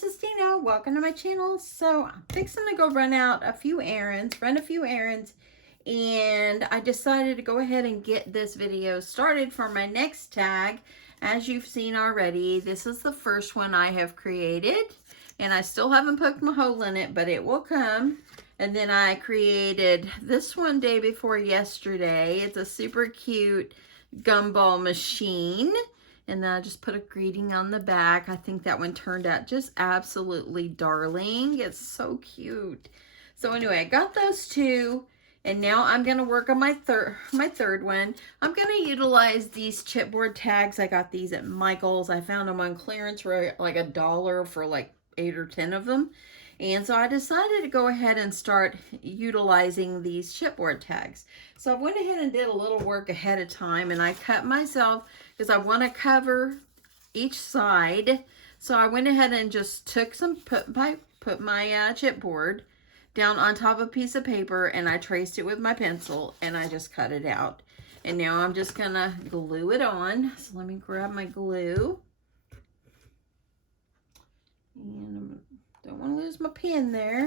this is Dina. Welcome to my channel. So I'm fixing to go run a few errands, and I decided to go ahead and get this video started for my next tag. As you've seen already, this is the first one I have created, and I still haven't poked my hole in it, but it will come. And then I created this one day before yesterday. It's a super cute gumball machine. And then I just put a greeting on the back. I think that one turned out just absolutely darling. It's so cute. So anyway, I got those two. And now I'm going to work on my third one. I'm going to utilize these chipboard tags. I got these at Michael's. I found them on clearance for like $1 for like 8 or 10 of them. And so I decided to go ahead and start utilizing these chipboard tags. So I went ahead and did a little work ahead of time, and I cut myself because I want to cover each side. So I went ahead and just took put my chipboard down on top of a piece of paper, and I traced it with my pencil, and I just cut it out. And now I'm just gonna glue it on. So let me grab my glue. And don't want to lose my pen there.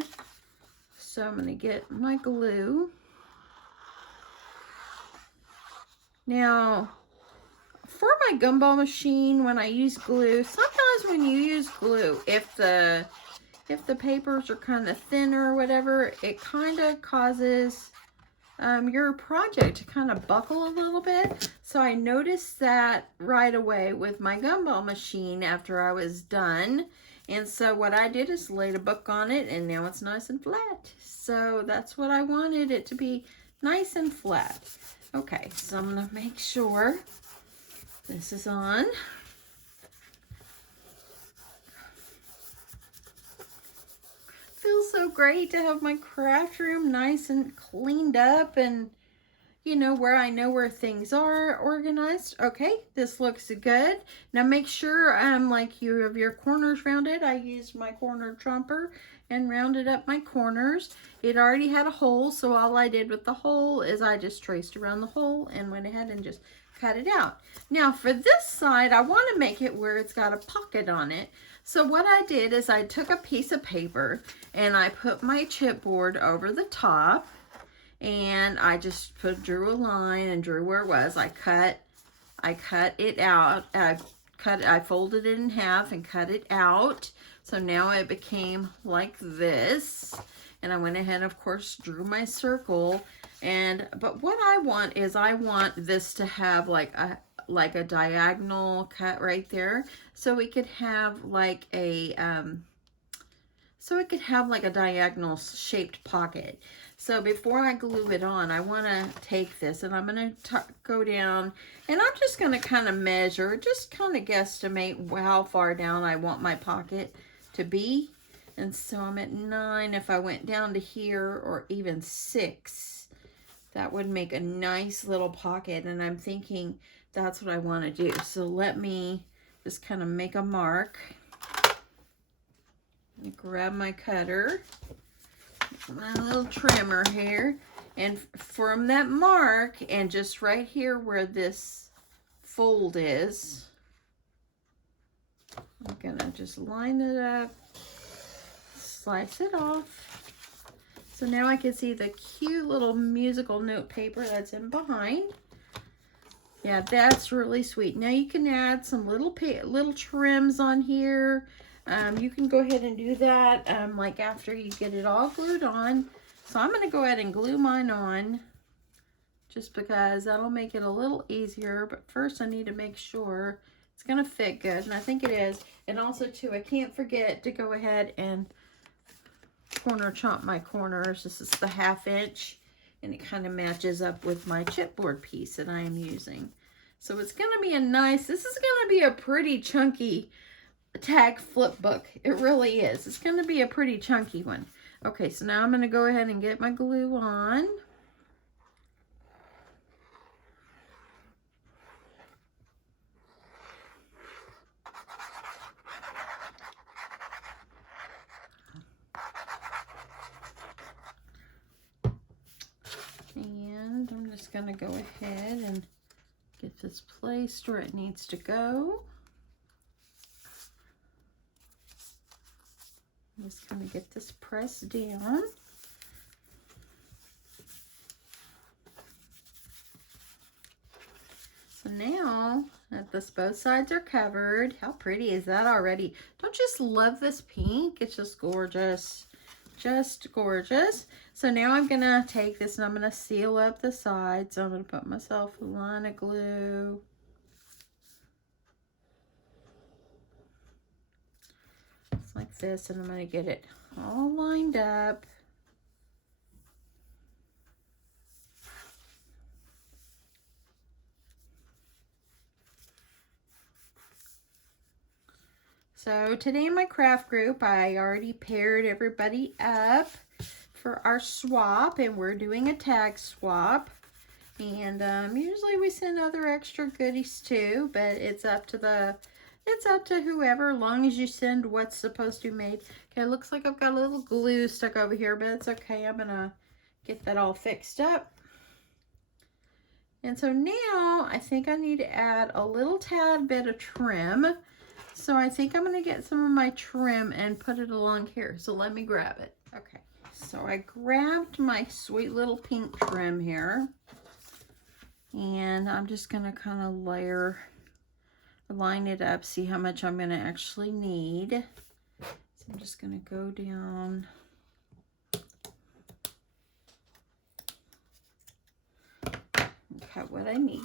So I'm going to get my glue. Now, for my gumball machine, when I use glue, sometimes when you use glue, if the papers are kind of thinner or whatever, it kind of causes your project to kind of buckle a little bit. So I noticed that right away with my gumball machine after I was done. And so what I did is laid a book on it, and now it's nice and flat. So that's what I wanted it to be, nice and flat. Okay, so I'm going to make sure this is on. Feels so great to have my craft room nice and cleaned up, and you know, where I know where things are organized. Okay, this looks good. Now make sure like you have your corners rounded. I used my corner trumper and rounded up my corners. It already had a hole, so all I did with the hole is I just traced around the hole and went ahead and just cut it out. Now for this side, I want to make it where it's got a pocket on it. So what I did is I took a piece of paper and I put my chipboard over the top. And I just drew a line and drew where it was. I cut it out. I folded it in half and cut it out. So now it became like this. And I went ahead, of course, drew my circle. But what I want is I want this to have like a diagonal cut right there. So we could have like a diagonal shaped pocket. So before I glue it on, I want to take this and I'm going to go down, and I'm just going to kind of measure, just kind of guesstimate how far down I want my pocket to be. And so I'm at 9. If I went down to here, or even 6, that would make a nice little pocket. And I'm thinking that's what I want to do. So let me just kind of make a mark. Grab my cutter, my little trimmer here, and from that mark, and just right here where this fold is, I'm gonna just line it up, slice it off. So now I can see the cute little musical note paper that's in behind. Yeah, that's really sweet. Now you can add some little trims on here. You can go ahead and do that like after you get it all glued on. So I'm going to go ahead and glue mine on just because that'll make it a little easier. But first I need to make sure it's going to fit good, and I think it is. And also too, I can't forget to go ahead and corner chomp my corners. This is the 1/2 inch, and it kind of matches up with my chipboard piece that I am using. So it's going to be this is going to be a pretty chunky tag flip book. It really is. It's going to be a pretty chunky one. Okay, so now I'm going to go ahead and get my glue on. And I'm just going to go ahead and get this placed where it needs to go. I'm just going to get this pressed down. So now that both sides are covered, how pretty is that already? Don't you just love this pink? It's just gorgeous. Just gorgeous. So now I'm going to take this and I'm going to seal up the sides. So I'm going to put myself a line of glue. Just like this, and I'm going to get it all lined up. So today in my craft group, I already paired everybody up for our swap, and we're doing a tag swap. And usually we send other extra goodies too, but it's up to whoever, as long as you send what's supposed to be made. Okay, it looks like I've got a little glue stuck over here, but it's okay. I'm gonna get that all fixed up. And so now I think I need to add a little tad bit of trim. So I think I'm going to get some of my trim and put it along here. So let me grab it. Okay. So I grabbed my sweet little pink trim here. And I'm just going to kind of line it up, see how much I'm going to actually need. So I'm just going to go down. And cut what I need.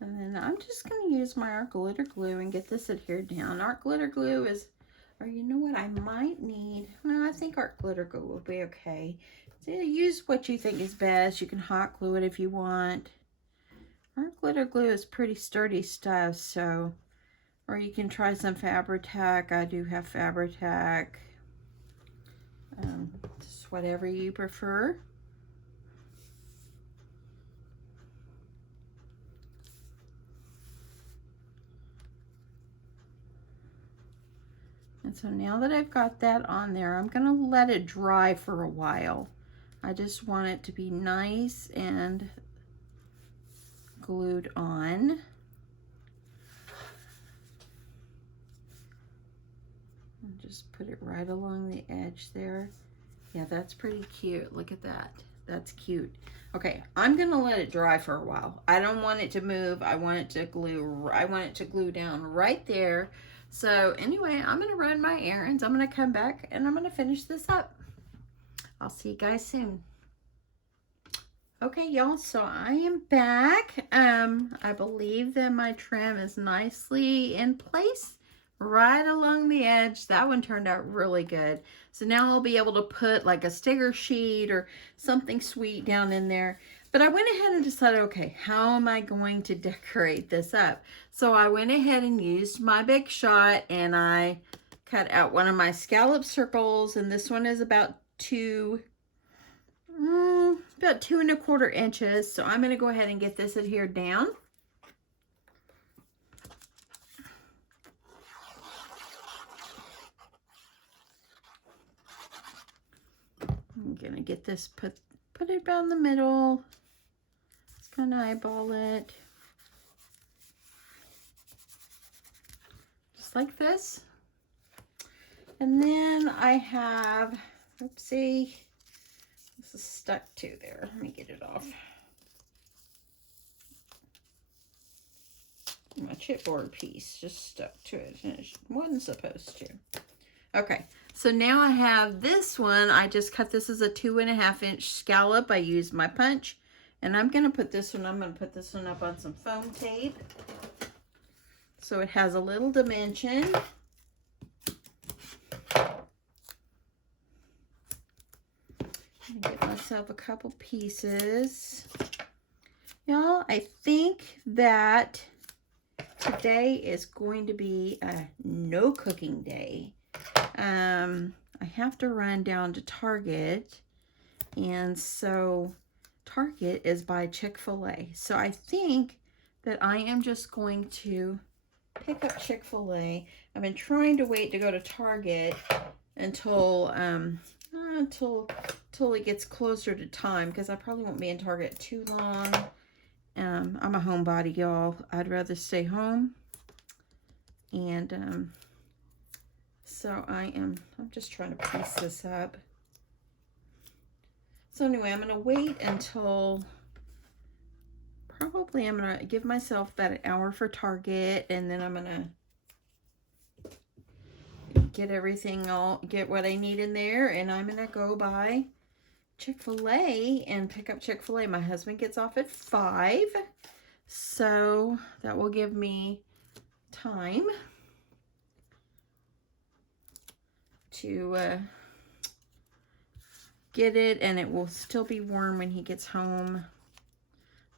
And then I'm just going to use my art glitter glue and get this adhered down. Art glitter glue is, or you know what I might need? No, I think art glitter glue will be okay. So use what you think is best. You can hot glue it if you want. Art glitter glue is pretty sturdy stuff, so, or you can try some Fabri-Tac. I do have Fabri-Tac. Just whatever you prefer. And so now that I've got that on there, I'm going to let it dry for a while. I just want it to be nice and glued on. And just put it right along the edge there. Yeah, that's pretty cute. Look at that. That's cute. Okay, I'm going to let it dry for a while. I don't want it to move. I want it to glue down right there. So anyway, I'm going to run my errands. I'm going to come back and I'm going to finish this up. I'll see you guys soon. Okay, y'all, so I am back. I believe that my trim is nicely in place right along the edge. That one turned out really good. So now I'll be able to put like a sticker sheet or something sweet down in there. But I went ahead and decided, okay, how am I going to decorate this up? So I went ahead and used my Big Shot and I cut out one of my scallop circles, and this one is about 2¼ inches. So I'm going to go ahead and get this adhered down. I'm going to get this, put it about in the middle. Just kind of eyeball it. Just like this. And then I have, oopsie, this is stuck to there. Let me get it off. My chipboard piece just stuck to it, and it wasn't supposed to. Okay, so now I have this one. I just cut this as a 2½ inch scallop. I used my punch, and I'm going to put this one up on some foam tape so it has a little dimension. Get myself a couple pieces. Y'all, I think that today is going to be a no cooking day. I have to run down to Target, and so Target is by Chick-fil-A. So I think that I am just going to pick up Chick-fil-A. I've been trying to wait to go to Target until it gets closer to time, because I probably won't be in Target too long. I'm a homebody, y'all. I'd rather stay home And so I'm just trying to piece this up. So anyway, I'm gonna wait until probably I'm gonna give myself about an hour for Target, and then I'm gonna get everything get what I need in there, and I'm gonna go by Chick-fil-A and pick up Chick-fil-A. My husband gets off at 5, so that will give me time to get it, and it will still be warm when he gets home.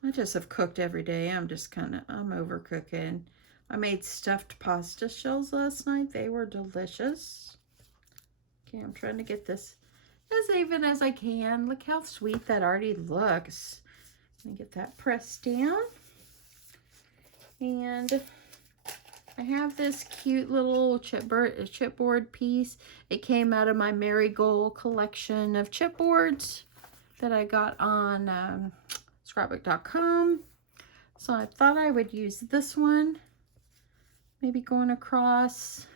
I just have cooked every day. I'm over cooking. I made stuffed pasta shells last night. They were delicious. Okay, I'm trying to get this as even as I can. Look how sweet that already looks. Let me get that pressed down. And I have this cute little chipboard piece. It came out of my Marigold collection of chipboards that I got on scrapbook.com. So I thought I would use this one, maybe going across,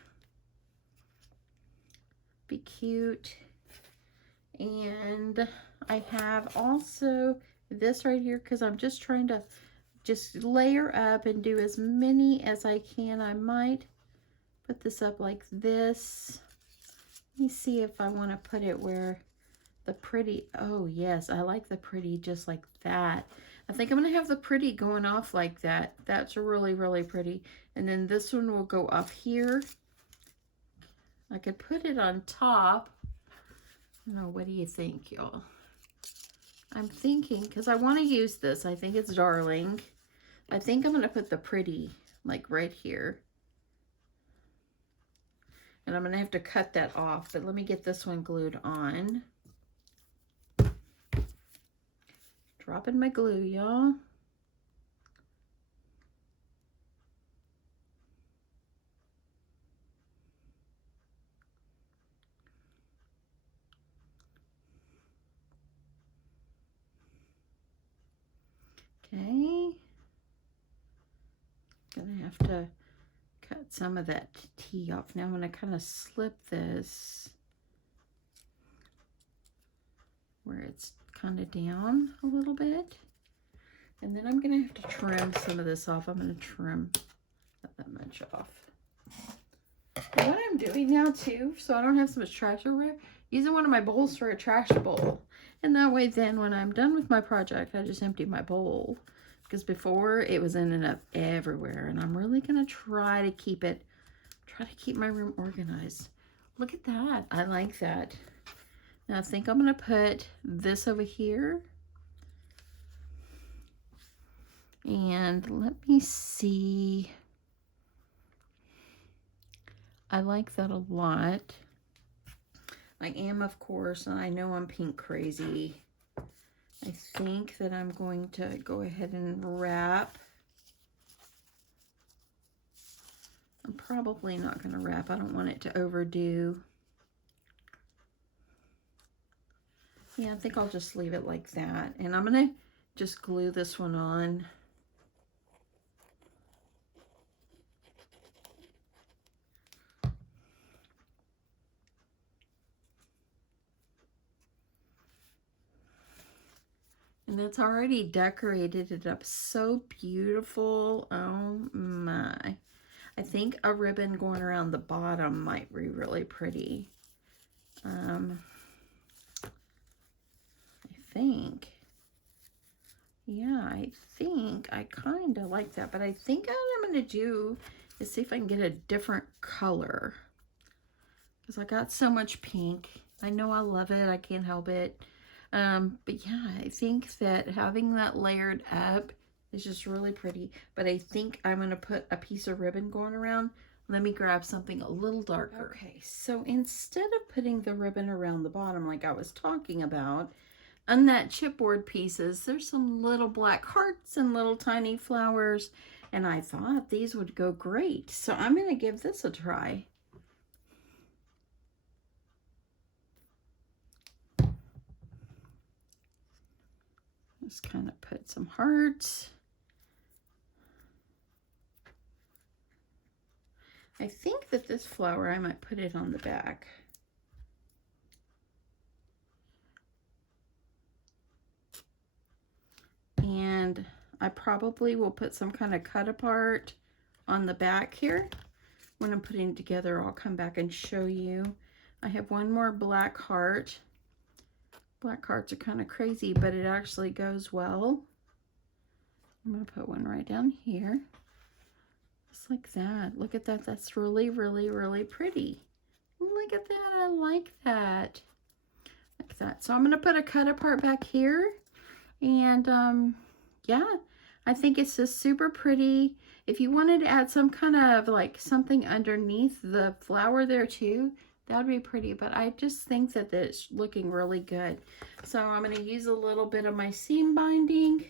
be cute. And I have also this right here because I'm just trying to just layer up and do as many as I can. I might put this up like this. Let me see if I want to put it where the pretty, oh yes, I like the pretty just like that. I think I'm going to have the pretty going off like that. That's really, really pretty. And then this one will go up here. I could put it on top. I don't know, what do you think, y'all? I'm thinking, because I want to use this. I think it's darling. I think I'm going to put the pretty like right here. And I'm going to have to cut that off. But let me get this one glued on. Dropping my glue, y'all. Okay. Gonna have to cut some of that tea off. Now I'm gonna kind of slip this where it's kind of down a little bit. And then I'm gonna have to trim some of this off. I'm gonna trim not that much off. And what I'm doing now too, so I don't have so much trash everywhere, using one of my bowls for a trash bowl. And that way then when I'm done with my project, I just empty my bowl. Because before it was ending up everywhere. And I'm really gonna try to keep my room organized. Look at that, I like that. Now I think I'm gonna put this over here. And let me see. I like that a lot. I am, of course, and I know I'm pink crazy. I think that I'm going to go ahead and wrap. I'm probably not going to wrap. I don't want it to overdo. Yeah, I think I'll just leave it like that. And I'm going to just glue this one on. And it's already decorated it up so beautiful. Oh my. I think a ribbon going around the bottom might be really pretty. I think. Yeah, I think I kind of like that. But I think what I'm going to do is see if I can get a different color. Because I got so much pink. I know I love it. I can't help it. But yeah, I think that having that layered up is just really pretty. But I think I'm going to put a piece of ribbon going around. Let me grab something a little darker. Okay, so instead of putting the ribbon around the bottom like I was talking about, on that chipboard pieces, there's some little black hearts and little tiny flowers. And I thought these would go great. So I'm going to give this a try. Just kind of put some hearts. I think that this flower, I might put it on the back. And I probably will put some kind of cut apart on the back here. When I'm putting it together, I'll come back and show you. I have one more black heart. Black hearts are kind of crazy, but it actually goes well. I'm going to put one right down here. Just like that. Look at that. That's really, really, really pretty. Look at that. I like that. Like that. So I'm going to put a cut apart back here. And yeah, I think it's just super pretty. If you wanted to add some kind of like something underneath the flower there too, that'd be pretty. But I just think that it's looking really good. So I'm going to use a little bit of my seam binding.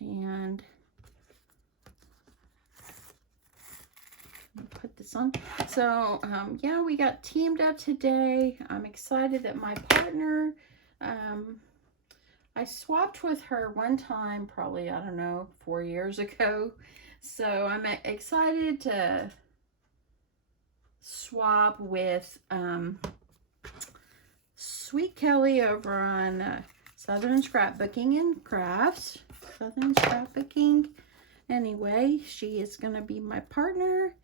And put this on. So yeah, we got teamed up today. I'm excited that my partner, I swapped with her one time, probably, I don't know, 4 years ago. So I'm excited to swap with Sweet Kelly over on Southern Scrapbooking and Crafts. Southern Scrapbooking. Anyway, she is going to be my partner.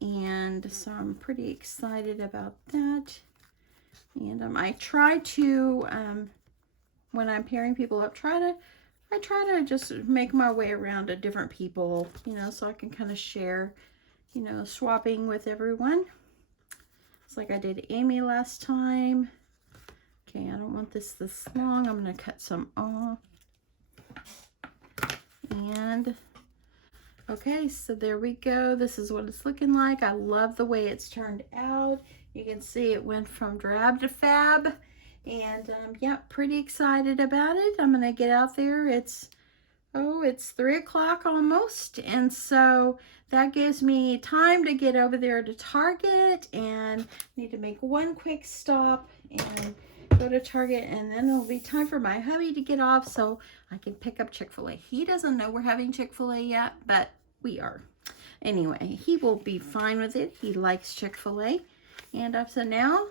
And so I'm pretty excited about that. And I try to, when I'm pairing people up, I try to just make my way around to different people, you know, so I can kind of share, you know, swapping with everyone. It's like I did Amy last time. Okay, I don't want this long. I'm going to cut some off. And okay, so there we go. This is what it's looking like. I love the way it's turned out. You can see it went from drab to fab. And yeah, pretty excited about it. I'm going to get out there. It's 3 o'clock almost. And so that gives me time to get over there to Target. And need to make one quick stop and go to Target, and then it'll be time for my hubby to get off so I can pick up Chick-fil-A. He doesn't know we're having Chick-fil-A yet, but we are. Anyway, he will be fine with it. He likes Chick-fil-A. And so now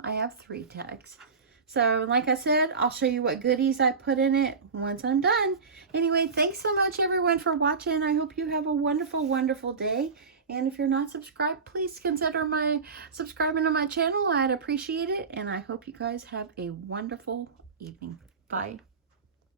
I have 3 tags. So like I said, I'll show you what goodies I put in it once I'm done. Anyway, thanks so much everyone for watching. I hope you have a wonderful, wonderful day. And if you're not subscribed, please consider subscribing to my channel. I'd appreciate it. And I hope you guys have a wonderful evening. Bye.